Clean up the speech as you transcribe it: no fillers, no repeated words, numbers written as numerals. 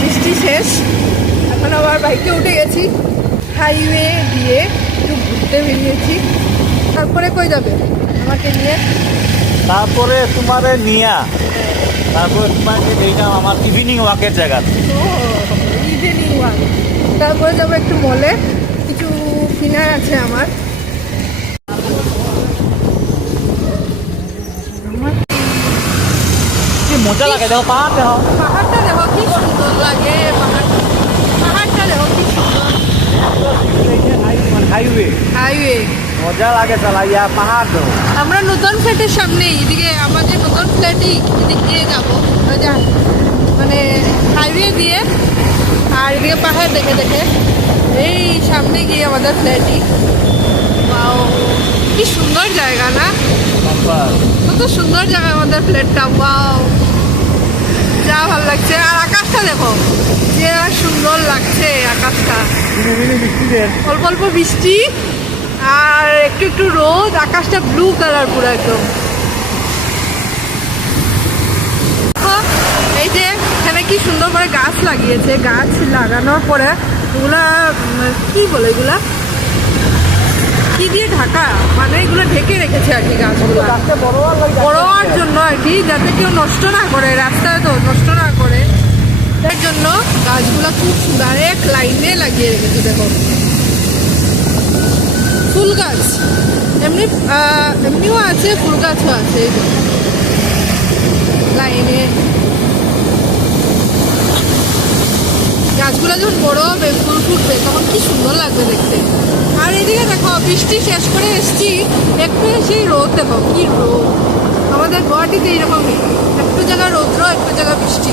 বৃষ্টি শেষ, এখন আবার বাইকে উঠে গেছি, হাইওয়ে দিয়ে একটু ঘুরতে বেরিয়েছি। তারপরে কই যাবে আমাকে নিয়ে? তারপরে তোমারে নিয়া, তারপরে তোমাকে এইটা আমার ইভিনিং ওয়াকের জায়গা। ও ইভিনিং ওয়াক। তারপরে যাবো একটু মলে, কিছু কিনার আছে আমার। কি মজা লাগে, দেখো পাহাড় দেখো, পাহাড়টা দেখো কি সুন্দর লাগে, পাহাড়টা দেখো কি সুন্দর। হাইওয়ে হাইওয়ে মজা লাগে চালাইয়া, পাহাড় দেখো। আমরা নতুন ফ্ল্যাটের সামনে, এদিকে আমাদের নতুন ফ্ল্যাটই এদিক দিয়ে যাবো, মানে হাইওয়ে দিয়ে, আর এদিকে পাহাড় দেখে দেখে এই সামনে গিয়ে আমাদের ফ্ল্যাটই। ওয়াও, কি সুন্দর জায়গা না? কত সুন্দর জায়গা আমাদের ফ্ল্যাটটা। ওয়াও, যা ভালো লাগছে। আর আকাশটা দেখো, যে সুন্দর লাগছে আকাশটা, অল্প অল্প বৃষ্টি আর একটু একটু রোদ, আকাশটা ব্লু কালার পুরো একদম। এই যে এখানে কি সুন্দর করে গাছ লাগিয়েছে, গাছ লাগানোর পরে এগুলা কি বলে, এগুলা কি দিয়ে ঢাকা, মানে এগুলো ঢেকে রেখেছে আর কি গাছগুলো বড় হওয়ার জন্য আর কি, যাতে কেউ নষ্ট না করে, রাস্তায় তো নষ্ট না করে, এর জন্য গাছগুলো খুব সুন্দর এক লাইনে লাগিয়ে রেখেছে। দেখো ফুল গাছ, এমনিও আছে, ফুল গাছও আছে এই লাইনে। গাছগুলো যখন বড় হবে, ফুল ফুটবে, তখন কি সুন্দর লাগবে দেখতে। আর এদিকে দেখো বৃষ্টি শেষ করে এসছি, একটু এসেই রোদ, দেখো কি রোদ। আমাদের গুয়াহাটিতে এইরকমই, একটু জায়গা রৌদ্র, একটু জায়গা বৃষ্টি।